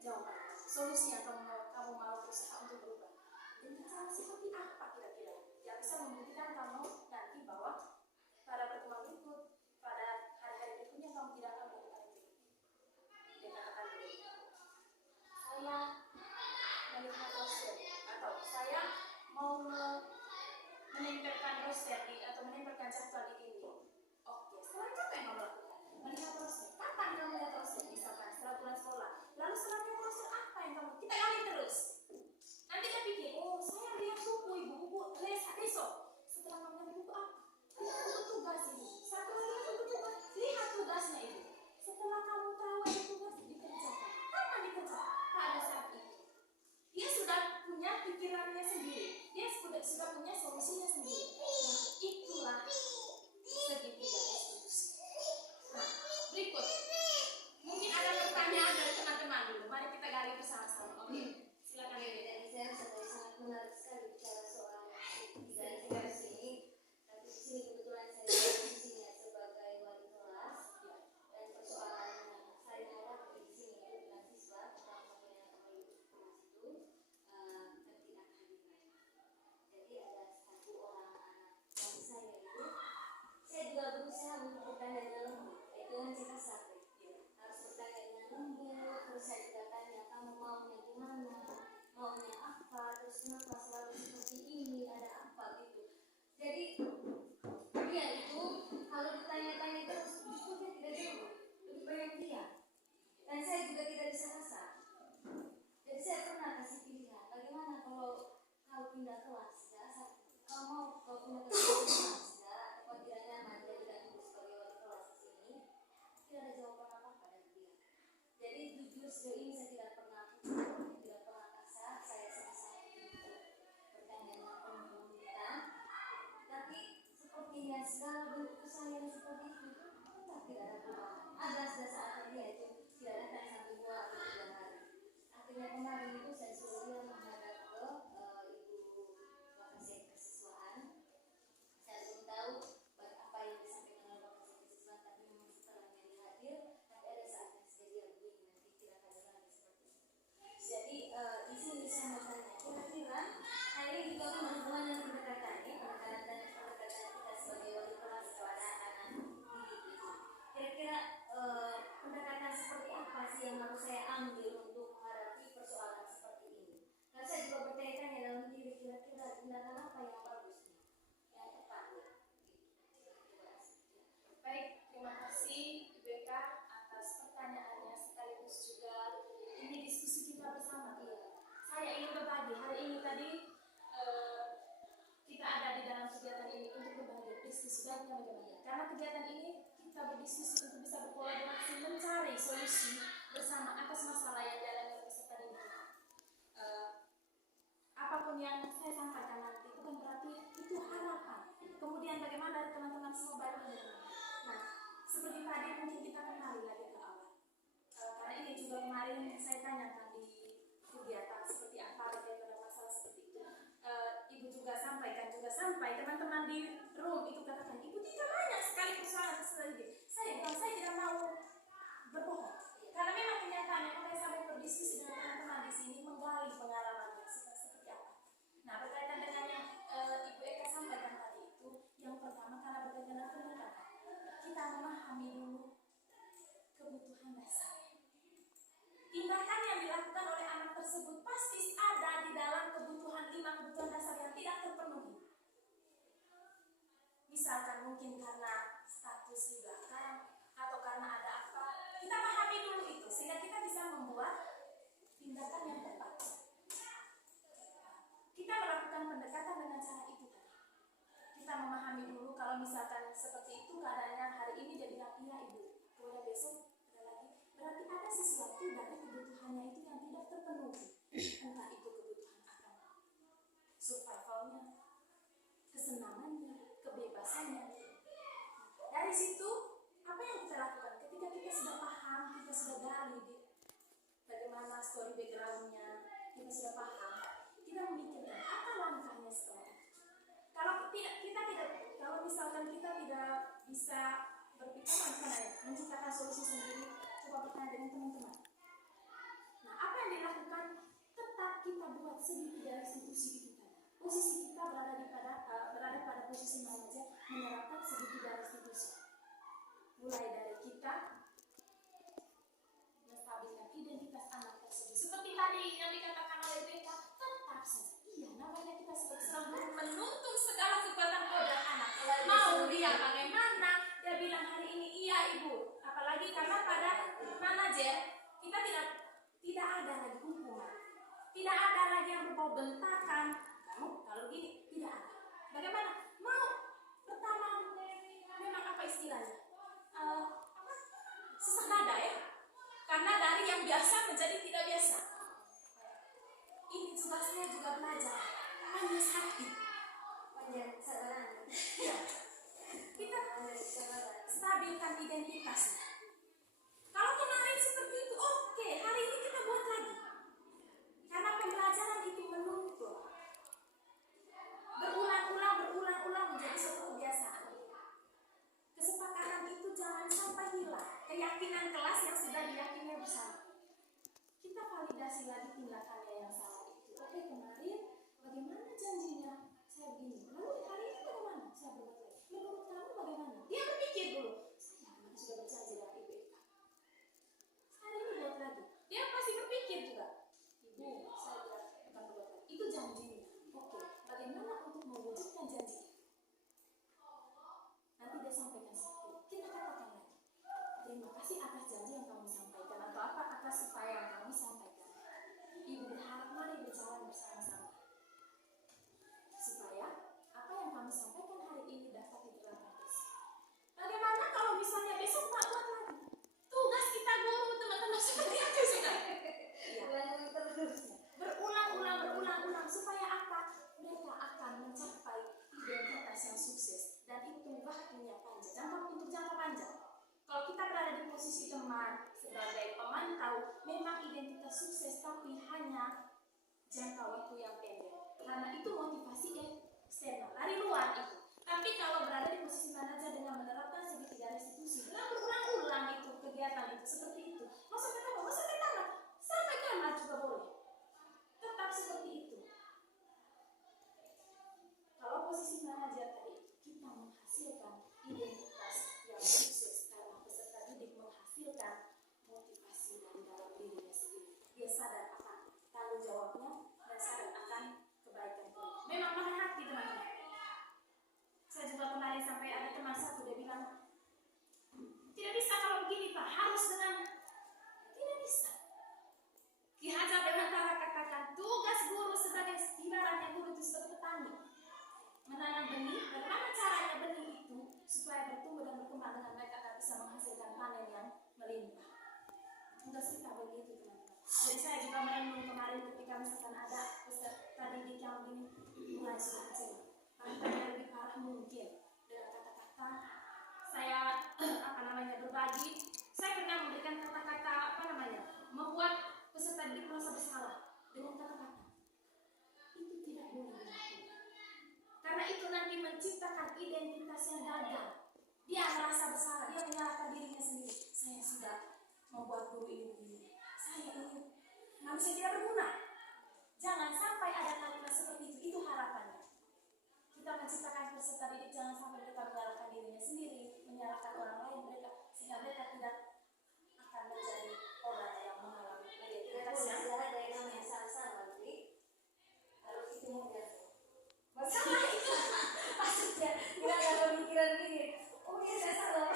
jawaban. Solusi yang kamu mau berusaha untuk berubah. Dengan cara seperti apa kira-kira? Yang bisa membuktikan kamu nanti bahwa pada pertemuan berikut, pada hari-hari berikutnya kamu tidak akan melakukan itu. Dia katakan dulu. Saya sudah punya solusinya sendiri. Nah, itulah segitiga restitusi. Nah, berikut mungkin ada pertanyaan dari teman-teman dulu. Mari kita gali bersama-sama. Oke, silakan Dede. Dari saya sangat menarik sekali bicara soal segitiga ini. Tapi di sini kebetulan saya posisinya sebagai wali kelas dan persoalan yang saya hadapi di sini itu dengan siswa utamanya wali kelas itu ketidakhadiran. Jadi ada satu orang anak yang saya juga berusaha untuk bertanya dengan lembut. Itu yang saya rasa harus bertanya dengan lembut. Terus saya juga tanya kamu maunya gimana, maunya apa, terus kenapa selalu seperti ini, ada apa gitu. Jadi dia itu kalau ditanya-tanya terus justru dia tidak jawab, lebih banyak dia. Dan saya juga tidak bisa rasa. Jadi saya pernah kasih pilihan, bagaimana kalau kau pindah kelas ya, kau mau kau pindah ke kelas ya, atau tidak nyaman dia tidak duduk sebagai wali kelas di sini, tidak ada jawaban apa-apa dari dia. Jadi jujur sejauh ini saya tidak pernah pukul, tidak pernah kasar, saya sama-sama bertanya dengan penuh kelembutan. Tapi sepertinya segala bentuk kesalahan seperti itu tetap tidak ada perubahan. Ada saat dia itu tidak datang sampai 2 atau 3 hari. Akhirnya kemarin itu saya suruh dia menghadap ke ibu Wakasek Kesiswaan. Saya belum tahu apa yang disampaikan oleh Wakasek Kesiswaan, tapi memang setelahnya dia hadir. Tapi ada saatnya dia begini, nanti tidak hadir lagi seperti itu. Jadi di sini saya mau tanya, kira-kira hal ini juga kan berhubungan dengan pendekatannya, pendekatan kita sebagai wali kelas kepada anak didik itu. Kira-kira pendekatan seperti apa sih yang harus saya ambil untuk menghadapi persoalan seperti ini? Karena saya juga bertanya-tanya dalam diri, kira-kira tindakan apa yang bagusnya, yang tepatnya. Baik, terima kasih Ibu Eka atas pertanyaannya, sekaligus juga ini diskusi kita bersama. Saya ingin berbagi hari ini tadi kita ada di dalam kegiatan ini untuk berbagi diskusi dan bagaimana. Karena kegiatan ini kita berdiskusi untuk bisa berkolaborasi mencari solusi bersama atas masalah yang dialami oleh peserta didik. Apapun yang saya sampaikan nanti bukan berarti itu harapan. Kemudian bagaimana dari teman-teman semua baru bagaimana. Nah, seperti tadi mungkin kita kembali lagi ke awal. Karena ini juga kemarin saya tanyakan di kegiatan seperti apa bagaimana masalah seperti itu. Ibu juga sampaikan sampai teman-teman di room itu katakan, ibu tidak banyak sekali persoalan seperti ini. Saya tidak mau berbohong. Karena memang kenyataannya makanya saya berdiskusi dengan teman-teman di sini menggali pengalamannya seperti apa. Nah, berkaitan dengan yang Ibu Eka sampaikan tadi itu, yang pertama karena berkaitan dengan pendekatan, kita memahami dulu kebutuhan dasar. Tindakan yang dilakukan oleh anak tersebut pasti ada di dalam kebutuhan 5 kebutuhan dasar yang tidak terpenuhi. Misalkan mungkin karena status di belakang atau karena ada apa, kita pahami dulu itu sehingga kita bisa membuat tindakan yang tepat. Kita melakukan pendekatan dengan cara itu tadi. Kita memahami dulu kalau misalkan seperti itu keadaannya hari ini dia bilang iya ibu, kemudian besok ada lagi, berarti ada sesuatu dari kebutuhannya itu yang tidak terpenuhi. Entah itu kebutuhan akan survivalnya, kesenangannya, kebebasannya. Dari situ apa yang kita lakukan? Ketika kita sudah paham, kita sudah gali bagaimana story backgroundnya, kita sudah paham, kita memikirkan apa langkahnya setelah itu. Kalau misalkan kita tidak bisa berpikir menciptakan solusi sendiri, coba bertanya dengan teman-teman. Nah, apa yang dilakukan? Tetap kita buat segitiga restitusi itu tadi. Posisi kita berada pada posisi mana saja menerapkan segitiga restitusi. Mulai dari kita menstabilkan identitas anak tersebut. Seperti tadi yang dikatakan oleh BK, tetap saja. Iya, namanya kita selalu menuntun segala kekuatan kodrat anak. Mau dia bagaimana? Dia bilang hari ini iya ibu. Apalagi karena pada manajer kita tidak ada lagi hukuman, tidak ada lagi yang berbau bentakan. Kamu kalau gini tidak ada. Bagaimana? Mau pertama memang apa istilahnya? Sesak nada ya. Karena dari yang biasa menjadi tidak biasa. Ini juga saya juga belajar manis hati. tindakannya yang salah itu. Oke, kemarin bagaimana janjinya? Saya begini. Lalu hari ini bagaimana? Saya berbuat lagi. Menurut kamu bagaimana? Dia berpikir dulu. Saya kemarin sudah berjanji dengan ibu Eka. Hari ini buat lagi. Dia pasti berpikir juga. Ibu, saya tidak akan berbuat lagi. Itu janjinya. Oke, bagaimana untuk mewujudkan janji? Nanti dia sampaikan seperti itu. Kita katakan lagi. Terima kasih atas janji yang kamu sampaikan atau apa atas upaya yang kamu sampaikan. Ibu berharap mari berjalan bersama-sama supaya apa yang kami sampaikan hari ini dapat diterapkan. Bagaimana kalau misalnya besok Pak buat lagi? Tugas kita guru teman-teman seperti itu sudah. Berulang-ulang supaya apa? Mereka akan mencapai identitas yang sukses dan itu waktunya panjang. Untuk jangka panjang. Kalau kita berada di posisi teman sebagai pemantau, memang identitas sukses tapi hanya jangka waktu yang pendek. Karena itu motivasi eksternal dari luar itu. Tapi kalau berada di posisi manajer dengan menerapkan segitiga restitusi, dengan berulang-ulang itu kegiatan itu seperti itu. Mau sampai kapan? Mau sampai tamat? Sampai tamat juga boleh. Tetap seperti itu. Kalau posisi manajer tadi kita menghasilkan identitas yang sukses karena peserta didik menghasilkan motivasi dari dalam dirinya sendiri. Dia sadar akan tanggung jawabnya dan sadar akan kebaikan diri. Memang mahal hati teman-teman. Saya juga kemarin sampai ada teman satu dia bilang tidak bisa kalau begini Pak, harus dengan tidak bisa. Ki Hajar Dewantara katakan tugas guru sebagai ibaratnya guru itu sebagai petani menanam benih. Bagaimana caranya benih itu supaya bertumbuh dan berkembang dengan baik akan bisa menghasilkan panen yang melimpah. Tugas kita begitu teman-teman. Jadi saya juga merenung kemarin ketika misalkan ada peserta didik yang begini mulai sudah kecewa. Bahkan yang lebih parah mungkin dengan kata-kata saya berbagi. Saya pernah memberikan kata-kata membuat peserta didik merasa bersalah dengan kata-kata. Itu tidak boleh dilakukan. Karena itu nanti menciptakan identitas yang gagal. Dia merasa bersalah, dia menyalahkan dirinya sendiri. Saya sudah membuat guru ini begini. Saya ini manusia tidak berguna. Jangan sampai ada kalimat seperti itu. Itu harapannya. Kita menciptakan peserta didik jangan sampai mereka menyalahkan dirinya sendiri, menyalahkan orang lain mereka, sehingga mereka tidak akan menjadi orang yang mengalami identitas yang ada yang namanya sama-sama, jadi kalau itu mudah. masalah itu. Maksudnya kita ada pemikiran gini, oh iya saya salah.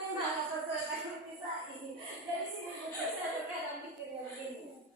Memang apa saya bisa ini dari sini saya terkadang pikirnya begini.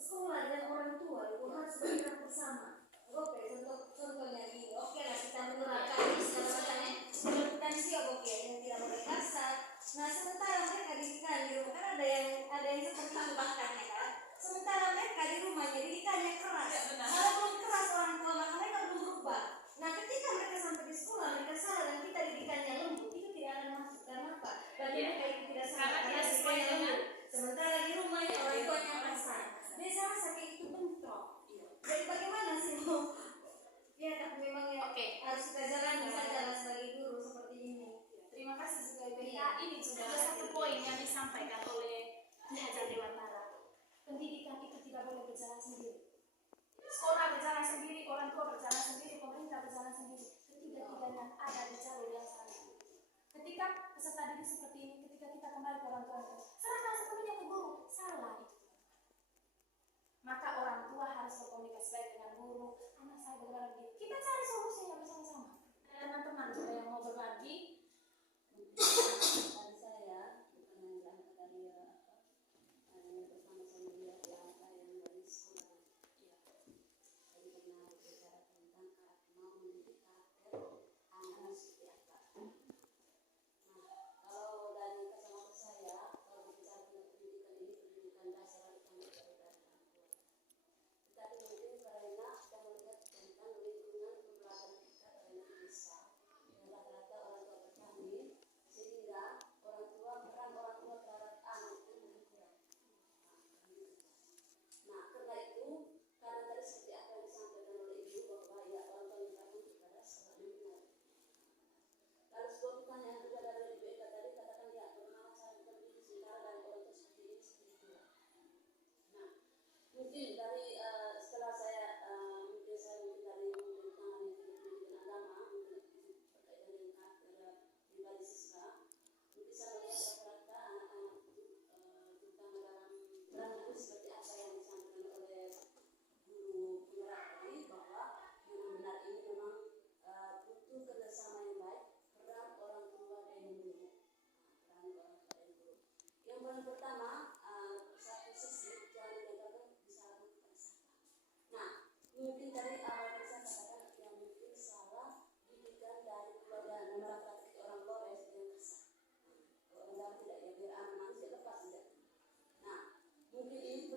Sekolah dan orang tua itu harus bergerak bersama. Oke, contohnya gini, oke lah kita menerapkan segala macamnya kompetensi oke yang tidak boleh kasar. Nah sementara mereka didikan di rumah kan ada yang seperti itu bahkan ya kan. Sementara mereka di rumahnya didikannya keras. Kalau belum keras orang tua maka mereka belum berubah. Nah ketika mereka sampai di sekolah mereka salah dan kita didikannya lembut itu tidak ada maksud. Karena apa? Bagi mereka itu tidak salah karena didikannya lembut. Sementara di rumahnya orang tuanya kasar. Dia saya rasa kayak itu bentrok. Jadi bagaimana sih mau? Ya tapi memang ya harus kita jalani saja sebagai guru seperti ini. Terima kasih juga BK. Ini juga satu poin yang disampaikan oleh Ki Hajar Dewantara. Pendidikan itu tidak boleh berjalan sendiri. Sekolah berjalan sendiri, orang tua berjalan sendiri, pemerintah berjalan sendiri. Ketiga-tiganya ada di jalur yang sama. Ketika peserta didik seperti ini, ketika kita kembali ke orang tua, serahkan sepenuhnya ke guru. Salah itu. Maka orang tua harus berkomunikasi baik dengan guru. Anak saya bagaimana begini. Kita cari solusinya bersama-sama. Teman-teman juga yang mau berbagi. Dari saya bukan yang berangkat dari bersama-sama dia apa yang dari sekolah. Jadi pernah bicara tentang mau mendidik karakter anak seperti apa. Nah kalau dari kacamata saya kalau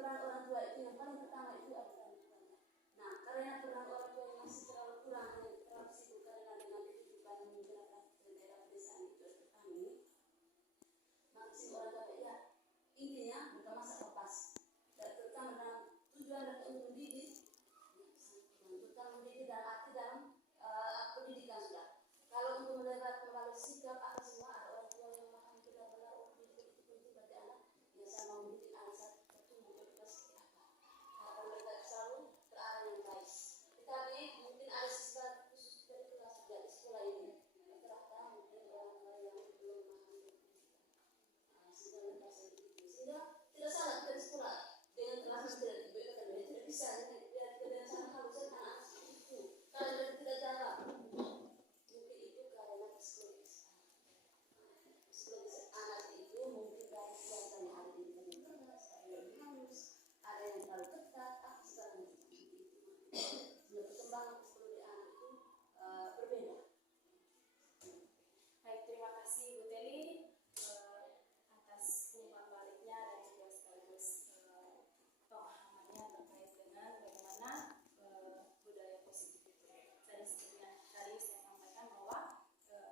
peran orang tua itu yang paling pertama itu adalah keluarga. Nah, karena peran orang tua yang masih terlalu kurang, hanya terlalu sibuk karena dengan kehidupan masyarakat di daerah pedesaan itu kami, maka si orang tua ya intinya bukan masa lepas, dan terutama dalam tujuan dan untuk mendidik, terutama mendidik dalam arti dalam pendidikan sudah. Kalau untuk melalui sikap apa semua ada orang tua yang memahami benar-benar pendidik itu penting bagi anak. Ya saya mau mendidik anak saya bertumbuh bebas seperti apa. Harapan mereka selalu ke arah yang baik. Tetapi mungkin ada sifat khusus dari kelas juga di sekolah ini. Rata-rata mungkin orang-orang yang belum memahami pendidikan. Sehingga mereka seperti itu. Sehingga tidak salah kita di sekolah dengan kelas tidak diberikan, tidak bisa. Tidak sana harusnya anak-anak seperti itu. Kalau tidak jalan. Psikologis anak itu mungkin dari keluarganya ada yang lebih keras, ada yang lebih halus, ada yang terlalu ketat, apa segala macam itu. Sehingga perkembangan psikologi anak itu berbeda. Baik, terima kasih Bu Teli atas umpan baliknya dan juga sekaligus pemahamannya terkait dengan bagaimana budaya positif itu. Dan seperti yang tadi saya sampaikan bahwa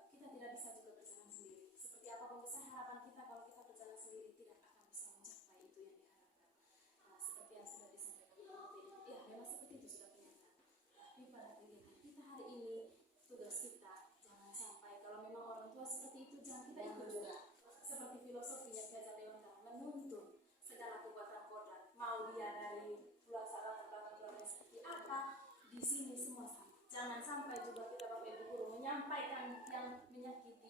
kita tidak bisa juga berjalan sendiri. Seperti apapun besar harapan kita, kalau kita berjalan sendiri tidak akan bisa mencapai itu yang diharapkan. Nah, seperti yang sudah disampaikan Bu Teli, ya memang seperti itu sudah kenyataan. Tapi pada kegiatan kita hari ini, tugas kita jangan sampai kalau memang orang tua seperti itu jangan kita ikut juga. Seperti filosofinya Kiai Leonta menuntut segala kekuatan kodrat, mau dia dari latar belakang keluarga seperti apa, di sini semua sama. Jangan sampai juga kita Bapak Ibu guru menyampaikan yang menyakiti